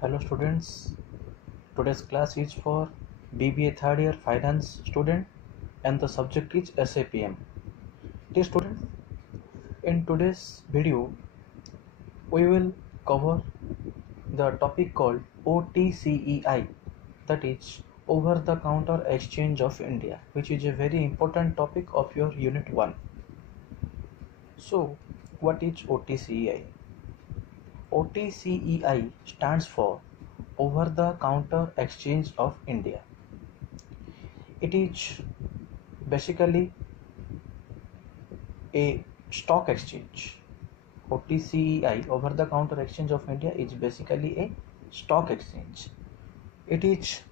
Hello students, today's class is for BBA third year finance student and the subject is SAPM. Dear students, in today's video we will cover the topic called OTCEI, that is over the counter exchange of India, which is a very important topic of your unit 1. So what is OTCEI? OTCEI stands for over the counter exchange of India. It is basically a stock exchange. OTCEI, over the counter exchange of India, is basically a stock exchange. It is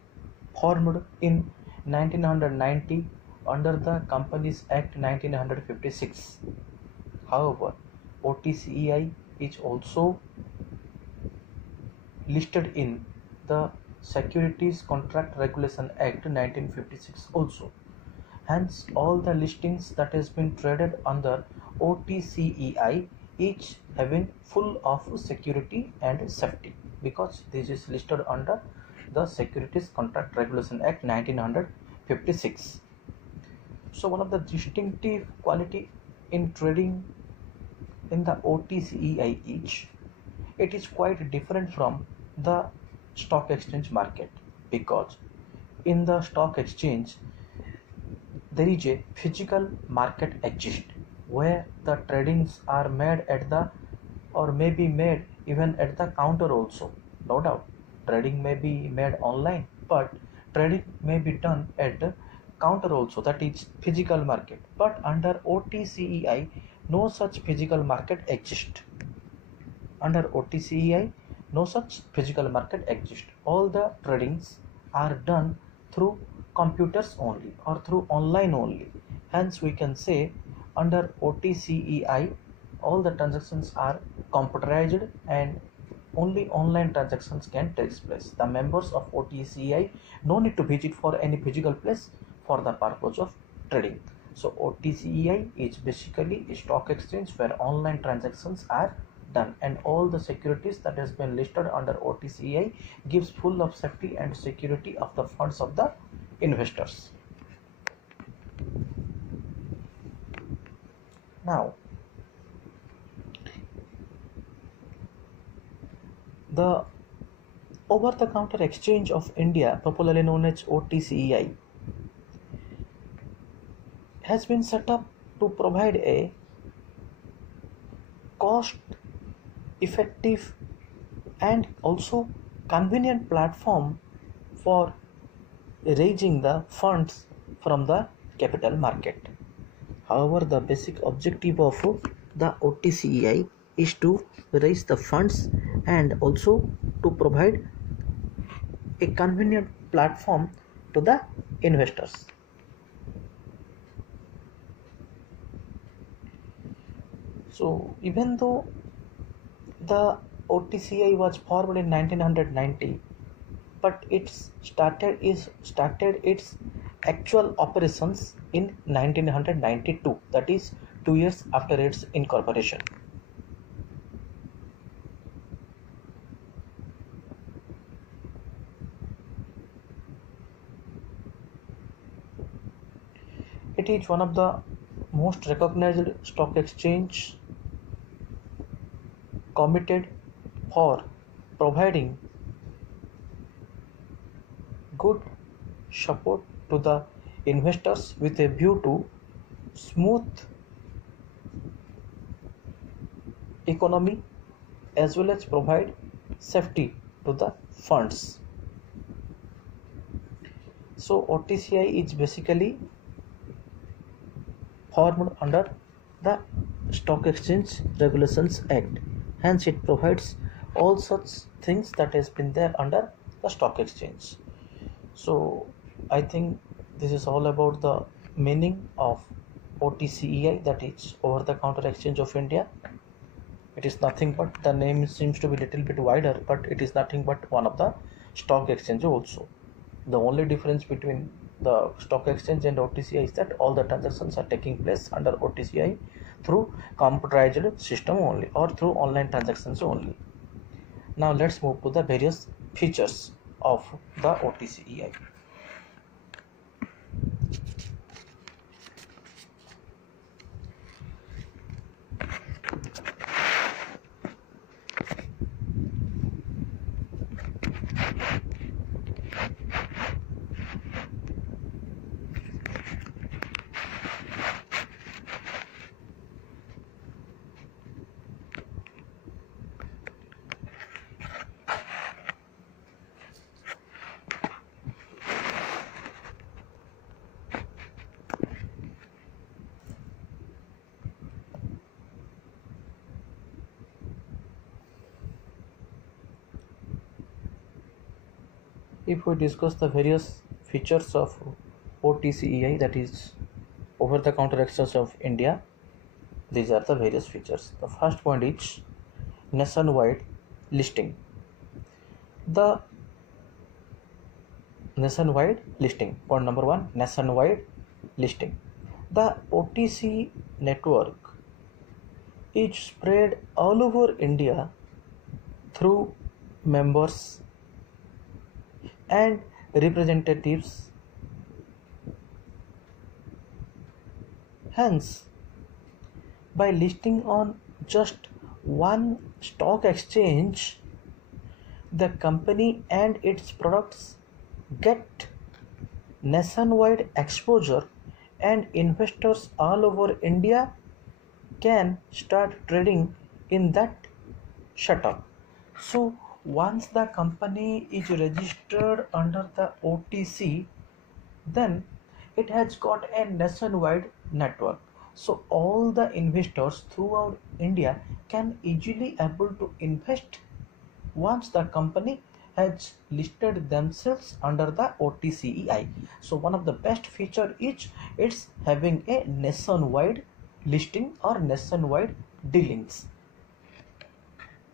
formed in 1990 under the Companies Act 1956. However, OTCEI is also listed in the Securities Contract Regulation Act 1956 also. Hence, all the listings that has been traded under OTCEI each having full of security and safety, because this is listed under the Securities Contract Regulation Act 1956. So one of the distinctive quality in trading in the OTCEI is it is quite different from the stock exchange market, because in the stock exchange there is a physical market exist where the tradings are made at the or may be made even at the counter also. No doubt trading may be made online, but trading may be done at the counter also, that is physical market. But under OTCEI no such physical market exists. Under OTCEI no such physical market exists. All the tradings are done through computers only or through online only. Hence we can say under OTCEI all the transactions are computerized and only online transactions can take place. The members of OTCEI no need to visit for any physical place for the purpose of trading. So OTCEI is basically a stock exchange where online transactions are done, and all the securities that has been listed under OTCEI gives full of safety and security of the funds of the investors. Now the over the counter exchange of India, popularly known as OTCEI, has been set up to provide a cost effective and also convenient platform for raising the funds from the capital market. However, the basic objective of the OTCEI is to raise the funds and also to provide a convenient platform to the investors. So even though the OTCEI was formed in 1990, but it started its actual operations in 1992, that is 2 years after its incorporation. It is one of the most recognized stock exchange committed for providing good support to the investors with a view to smooth economy as well as provide safety to the funds. So OTCEI is basically formed under the Stock Exchange Regulations Act. Hence it provides all such things that has been there under the stock exchange. So I think this is all about the meaning of OTCEI, that is over the counter exchange of India. It is nothing but, the name seems to be little bit wider, but it is nothing but one of the stock exchange also. The only difference between the stock exchange and OTCEI is that all the transactions are taking place under OTCEI through computerized system only or through online transactions only. Now let's move to the various features of the OTCEI. If we discuss the various features of OTCEI, that is over the counter exchange of India, these are the various features. The first point is nationwide listing. The nationwide listing. Point number one, nationwide listing. The OTC network is spread all over India through members and representatives. Hence, by listing on just one stock exchange, the company and its products get nationwide exposure, and investors all over India can start trading in that setup. So once the company is registered under the OTC, then it has got a nationwide network. So all the investors throughout India can easily able to invest once the company has listed themselves under the OTCEI. So one of the best feature is it's having a nationwide listing or nationwide dealings.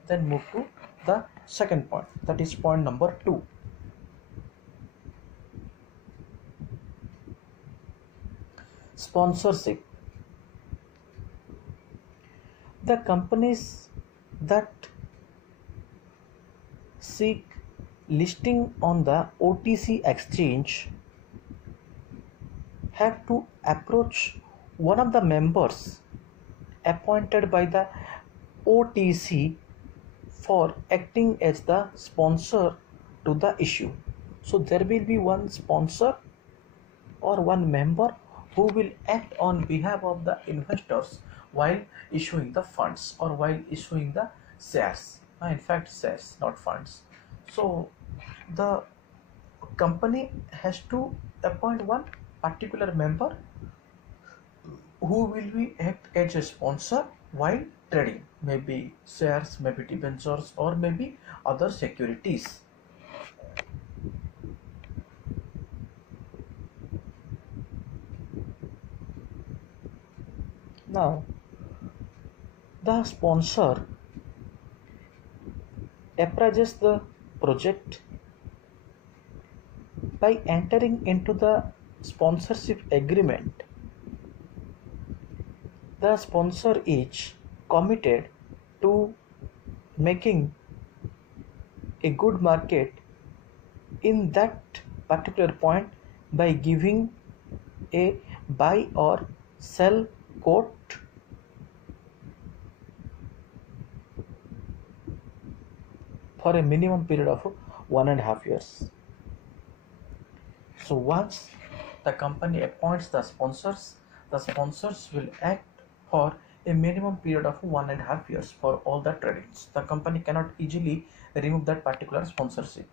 Then move to the second point, that is point number 2. Sponsorship. The companies that seek listing on the OTC exchange have to approach one of the members appointed by the OTC for acting as the sponsor to the issue. So there will be one sponsor or one member who will act on behalf of the investors while issuing the funds or while issuing the shares. In fact, shares, not funds. So the company has to appoint one particular member who will be act as a sponsor while trading, maybe shares, maybe debentures, or maybe other securities. Now, the sponsor appraises the project by entering into the sponsorship agreement. The sponsor is committed to making a good market in that particular point by giving a buy or sell quote for a minimum period of 1.5 years. So once the company appoints the sponsors will act for a minimum period of 1.5 years for all the tradings. The company cannot easily remove that particular sponsorship.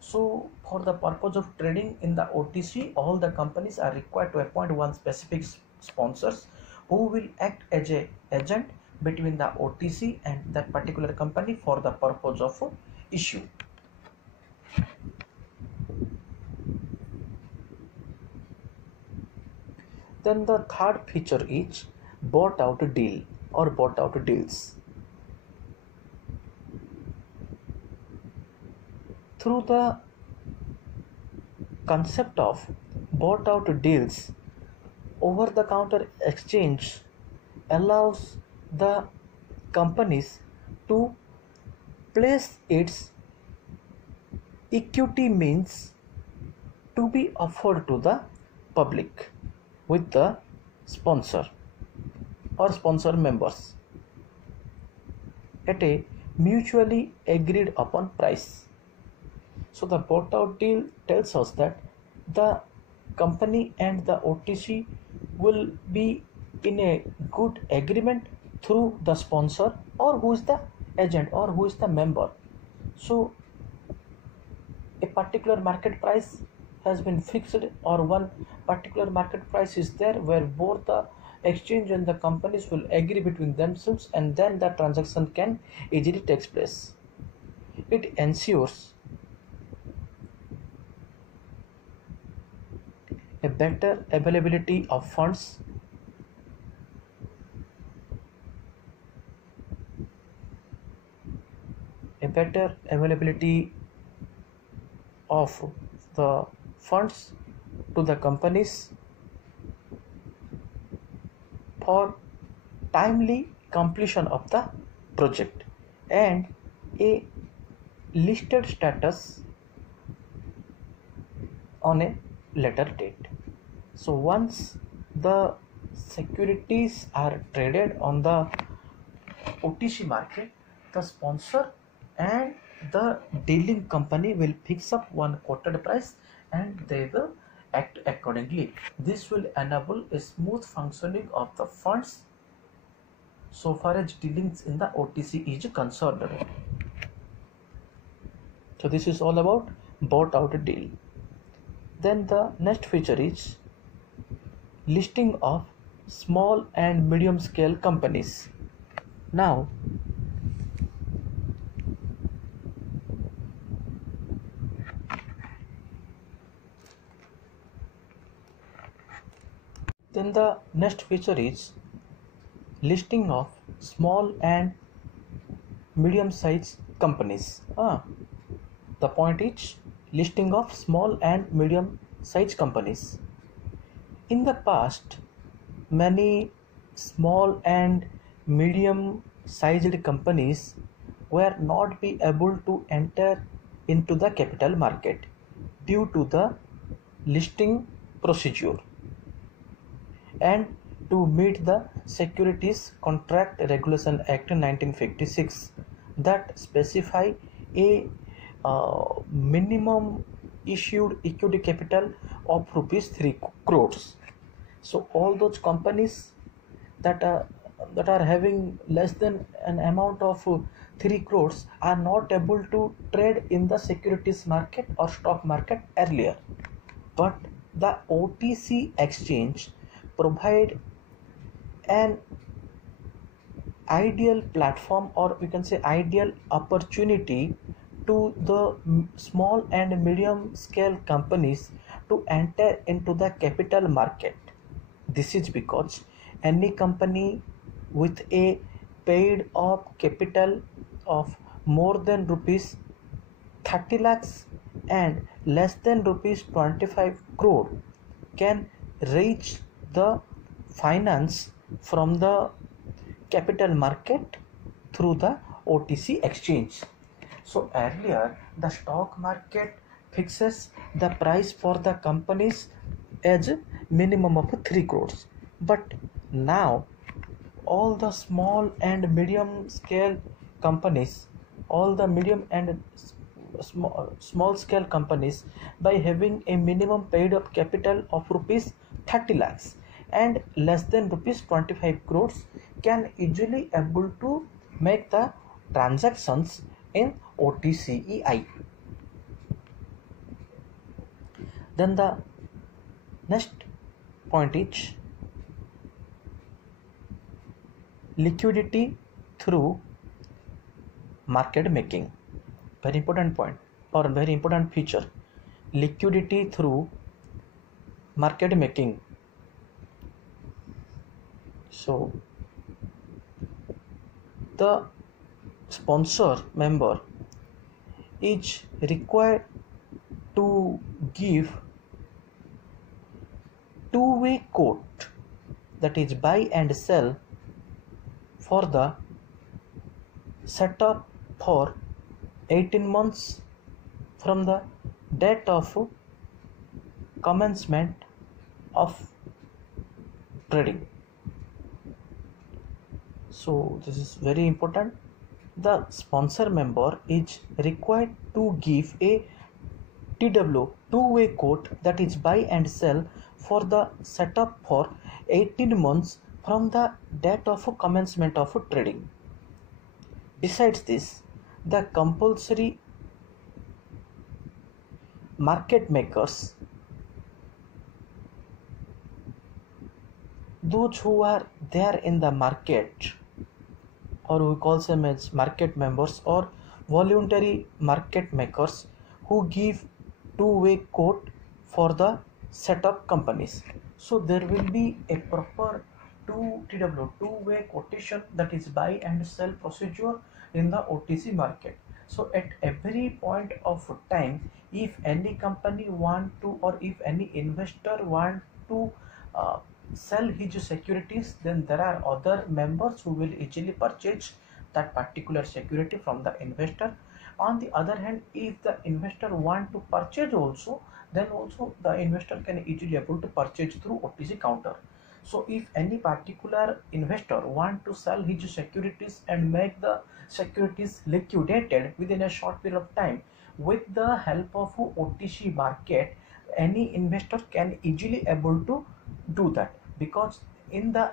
So for the purpose of trading in the OTC, all the companies are required to appoint one specific sponsors who will act as a agent between the OTC and that particular company for the purpose of issue. Then the third feature is bought out deal or bought out deals. Through the concept of bought out deals, over the counter exchange allows the companies to place its equity means to be offered to the public with the sponsor or sponsor members at a mutually agreed upon price. So the bought out deal tells us that the company and the OTC will be in a good agreement through the sponsor or who is the agent or who is the member. So a particular market price has been fixed, or one particular market price is there where both the exchange and the companies will agree between themselves, and then the transaction can easily take place. It ensures a better availability of funds, of the funds to the companies for timely completion of the project and a listed status on a later date. So once the securities are traded on the OTC market, the sponsor and the dealing company will fix up one quoted price and they will act accordingly. This will enable a smooth functioning of the funds so far as dealings in the OTC is concerned. So this is all about bought out deal. Then the next feature is listing of small and medium scale companies. Now the next feature is listing of small and medium sized companies. The point is listing of small and medium sized companies. In the past, many small and medium sized companies were not be able to enter into the capital market due to the listing procedure and to meet the Securities Contract Regulation Act 1956 that specify a minimum issued equity capital of rupees 3 crores. So all those companies that are having less than an amount of 3 crores are not able to trade in the securities market or stock market earlier, but the OTC exchange provide an ideal platform, or we can say ideal opportunity to the small and medium scale companies to enter into the capital market. This is because any company with a paid up capital of more than rupees 30 lakhs and less than rupees 25 crore can reach the finance from the capital market through the OTC exchange. So earlier the stock market fixes the price for the companies as minimum of 3 crores, but now all the small and medium scale companies, all the medium and small scale companies, by having a minimum paid up capital of rupees 30 lakhs and less than rupees 25 crores can easily able to make the transactions in OTCEI. Then the next point is liquidity through market making. Very important point or very important feature. Liquidity through market making. So the sponsor member is required to give two-way quote, that is buy and sell, for the setup for 18 months, from the date of commencement of trading. So this is very important. The sponsor member is required to give a TW two-way quote, that is buy and sell, for the setup for 18 months from the date of commencement of trading. Besides this, the compulsory market makers, those who are there in the market, or we call them as market members or voluntary market makers, who give two-way quote for the setup companies. So there will be a proper two-way quotation, that is buy and sell procedure in the OTC market. So at every point of time, if any company want to, or if any investor want to sell his securities, then there are other members who will easily purchase that particular security from the investor. On the other hand, if the investor want to purchase also, then also the investor can easily able to purchase through OTC counter. So if any particular investor want to sell his securities and make the securities liquidated within a short period of time, with the help of OTC market, any investor can easily able to do that, because in the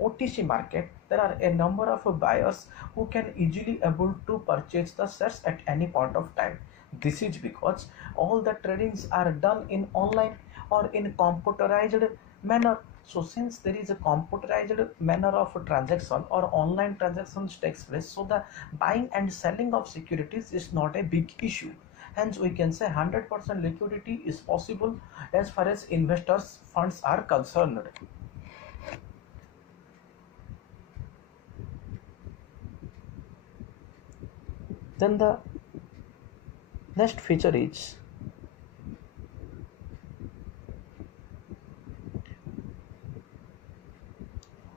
OTC market there are a number of buyers who can easily able to purchase the shares at any point of time. This is because all the tradings are done in online or in computerized manner. So since there is a computerized manner of transaction or online transactions takes place, so the buying and selling of securities is not a big issue. Hence we can say 100% liquidity is possible as far as investors funds are concerned. Then the next feature is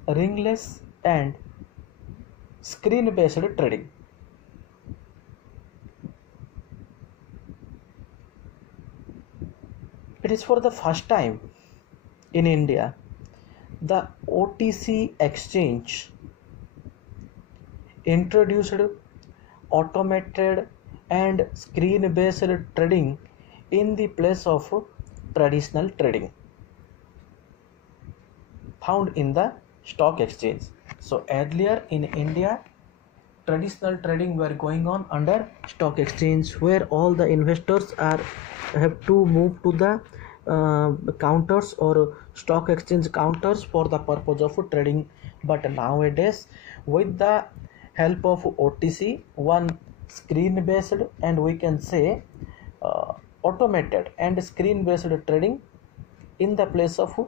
ringless and screen based trading. It is for the first time in India the OTC exchange introduced automated and screen based trading in the place of traditional trading found in the stock exchange. So earlier in India, traditional trading were going on under stock exchange, where all the investors are have to move to the counters or stock exchange counters for the purpose of trading. But nowadays, with the help of OTC, one screen based and we can say automated and screen based trading in the place of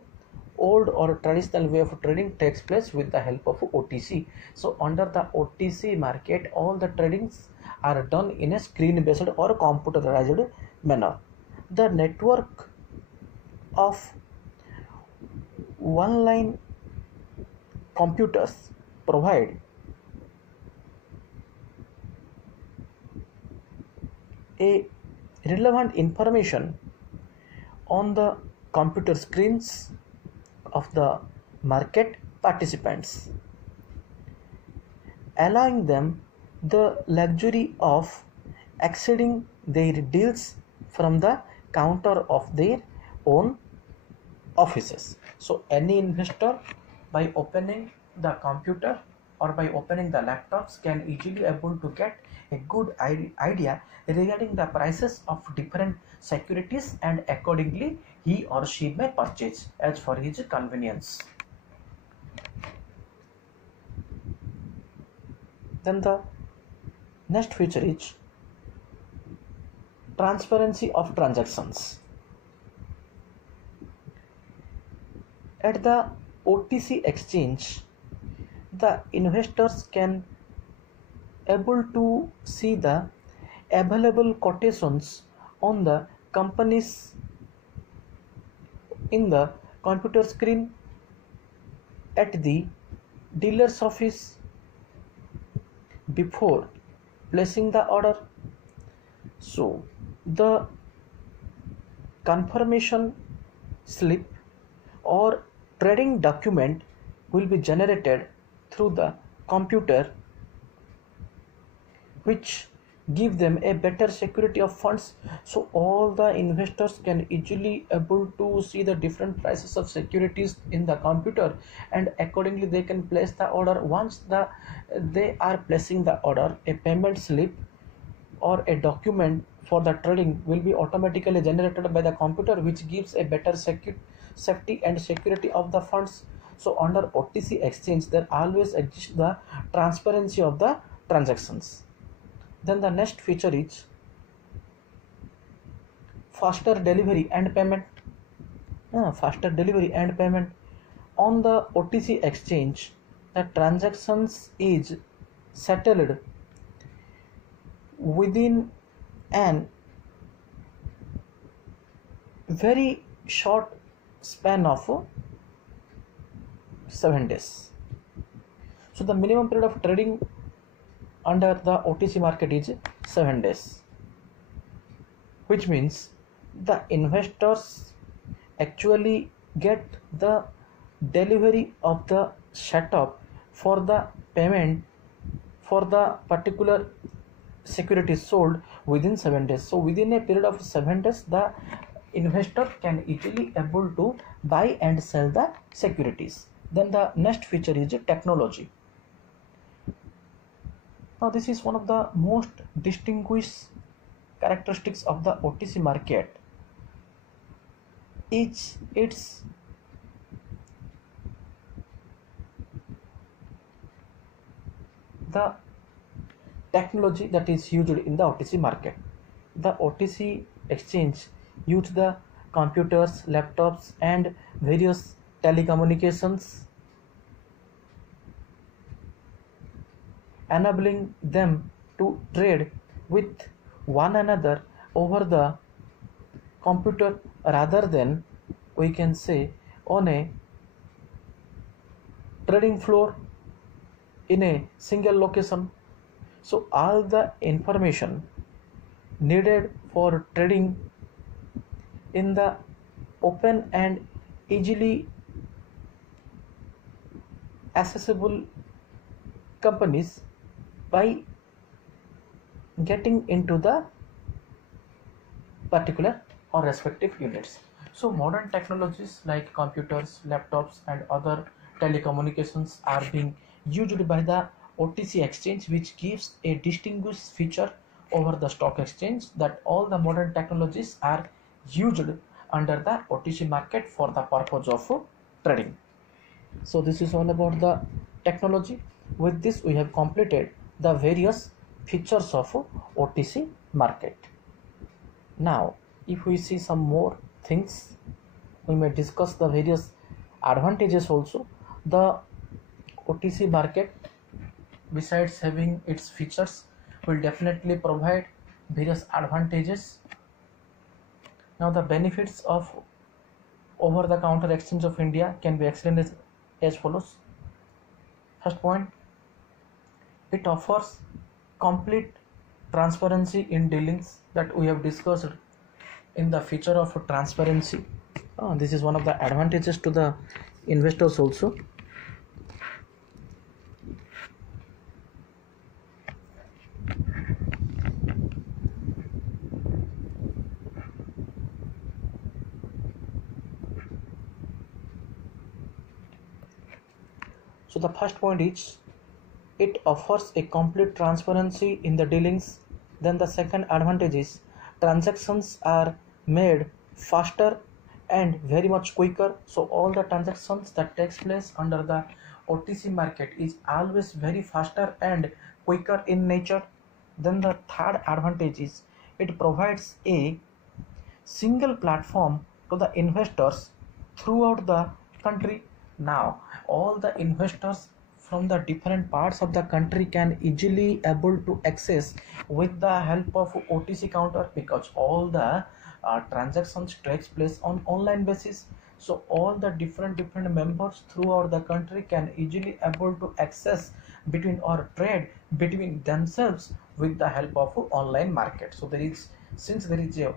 old or traditional way of trading takes place with the help of OTC. So under the OTC market, all the tradings are done in a screen based or computerized manner. The network of one line computers provide a relevant information on the computer screens of the market participants, allowing them the luxury of accessing their deals from the counter of their own offices. So any investor, by opening the computer or by opening the laptops, can easily able to get a good idea regarding the prices of different securities, and accordingly he or she may purchase as for his convenience. Then the next feature is transparency of transactions. At the OTC exchange, the investors can able to see the available quotations on the companies in the computer screen at the dealer's office before placing the order. So the confirmation slip or trading document will be generated through the computer, which give them a better security of funds, so all the investors can easily able to see the different prices of securities in the computer, and accordingly they can place the order. Once they are placing the order, a payment slip or a document for the trading will be automatically generated by the computer, which gives a better safety and security of the funds. So under OTC exchange there always exists the transparency of the transactions. Then the next feature is faster delivery and payment. Faster delivery and payment on the OTC exchange. The transactions is settled within an very short span of 7 days. So the minimum period of trading under the OTC market is 7 days, which means the investors actually get the delivery of the setup for the payment for the particular security sold within 7 days. So within a period of 7 days the investor can easily able to buy and sell the securities. Then the next feature is technology. Now this is one of the most distinguished characteristics of the OTC market. It's the technology that is used in the OTC market. The OTC exchange use the computers, laptops and various telecommunications, enabling them to trade with one another over the computer rather than, we can say, on a trading floor in a single location. So all the information needed for trading in the open and easily accessible companies by getting into the particular or respective units. So modern technologies like computers, laptops and other telecommunications are being used by the OTC exchange, which gives a distinguished feature over the stock exchange, that all the modern technologies are used under the OTC market for the purpose of trading. So this is all about the technology. With this we have completed the various features of OTC market. Now if we see some more things, we may discuss the various advantages also. The OTC market, besides having its features, will definitely provide various advantages. Now the benefits of over the counter exchange of India can be explained as follows. First point, it offers complete transparency in dealings, that we have discussed in the feature of transparency. This is one of the advantages to the investors also. So the first point is it offers a complete transparency in the dealings. Then the second advantage is transactions are made faster and very much quicker. So all the transactions that takes place under the OTC market is always very faster and quicker in nature. Then the third advantage is it provides a single platform to the investors throughout the country. Now all the investors from the different parts of the country can easily able to access with the help of OTC counter, because all the transactions takes place on online basis. So all the different members throughout the country can easily able to access between or trade between themselves with the help of online market. So since there is a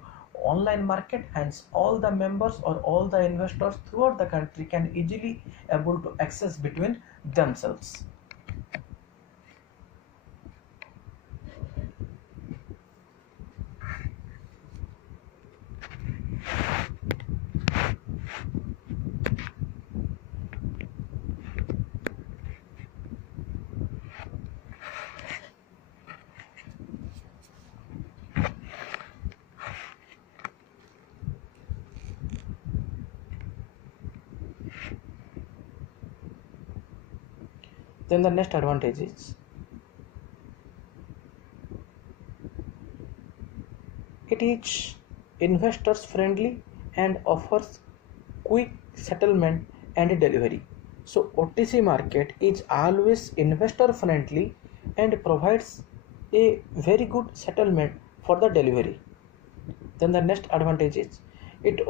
online market, hence all the members or all the investors throughout the country can easily able to access between themselves. Then the next advantage is it is investors friendly and offers quick settlement and delivery. So OTC market is always investor friendly and provides a very good settlement for the delivery. Then the next advantage is it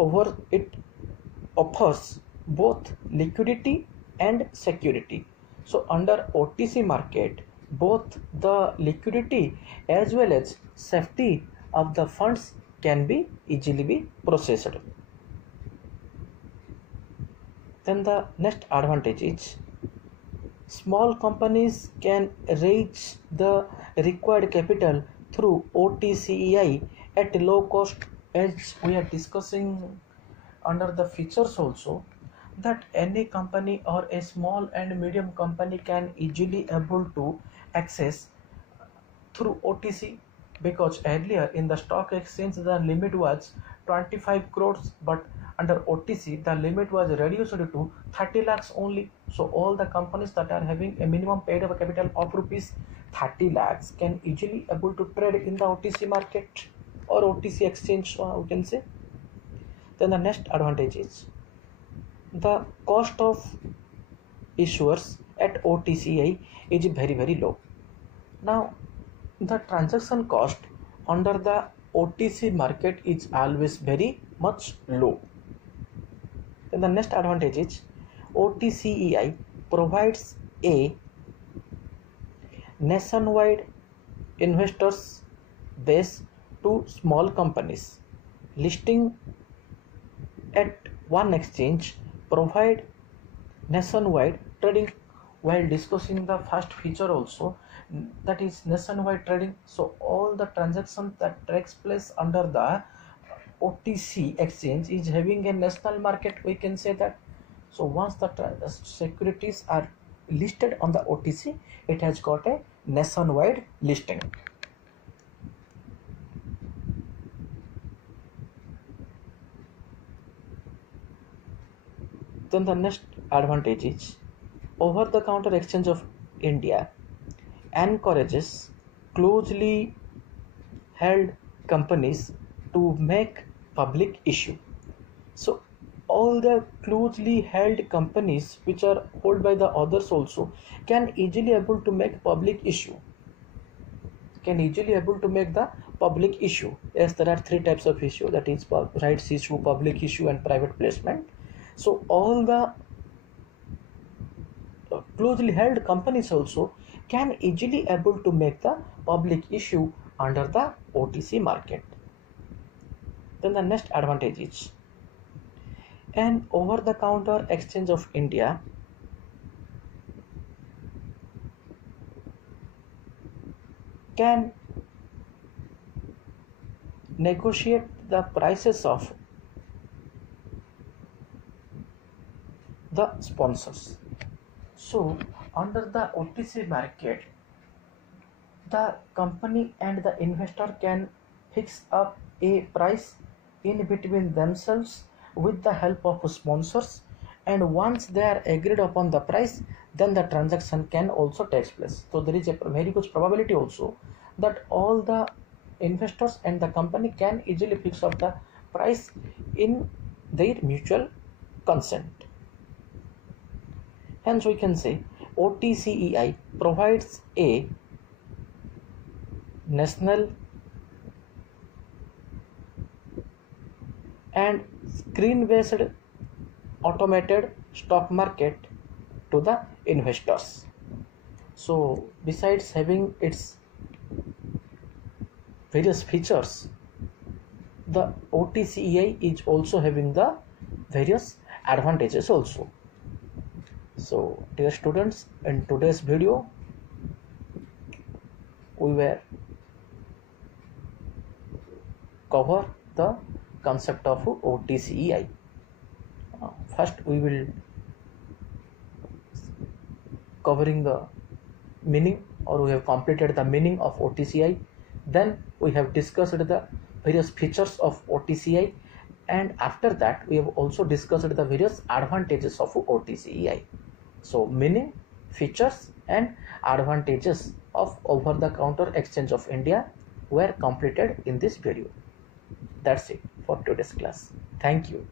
offers both liquidity and security. So under OTC market, both the liquidity as well as safety of the funds can be easily be processed. Then the next advantage is small companies can raise the required capital through OTCEI at low cost, as we are discussing under the features also, that any company or a small and medium company can easily able to access through OTC, because earlier in the stock exchange the limit was 25 crores, but under OTC the limit was reduced to 30 lakhs only. So all the companies that are having a minimum paid up capital of rupees 30 lakhs can easily able to trade in the OTC market or OTC exchange, we can say. Then the next advantage is the cost of issuers at OTCI is very low. Now the transaction cost under the OTC market is always very much low. Then the next advantage is OTCEI provides a nationwide investors base to small companies. Listing at one exchange provide nationwide trading. While discussing the first feature also, that is nationwide trading, so all the transactions that takes place under the OTC exchange is having a national market, we can say that. So once the securities are listed on the OTC, it has got a nationwide listing. Then the next advantage is over-the-counter exchange of India encourages closely held companies to make public issue. So all the closely held companies which are held by the others also can easily able to make public issue, as there are three types of issue, that is rights issue, public issue and private placement. So all the closely held companies also can easily able to make the public issue under the OTC market. Then the next advantage is an over-the-counter exchange of India can negotiate the prices of the sponsors. So under the OTC market, the company and the investor can fix up a price in between themselves with the help of sponsors, and once they are agreed upon the price, then the transaction can also take place. So there is a very good probability also that all the investors and the company can easily fix up the price in their mutual consent. Hence we can say OTCEI provides a national and screen-based automated stock market to the investors. So besides having its various features, the OTCEI is also having the various advantages also. So dear students, in today's video we were cover the concept of OTCEI. First we will covering the meaning, or we have completed the meaning of OTCEI. Then we have discussed the various features of OTCEI, and after that we have also discussed the various advantages of OTCEI. So meaning, features and advantages of over-the-counter exchange of India were completed in this video. That's it for today's class. Thank you.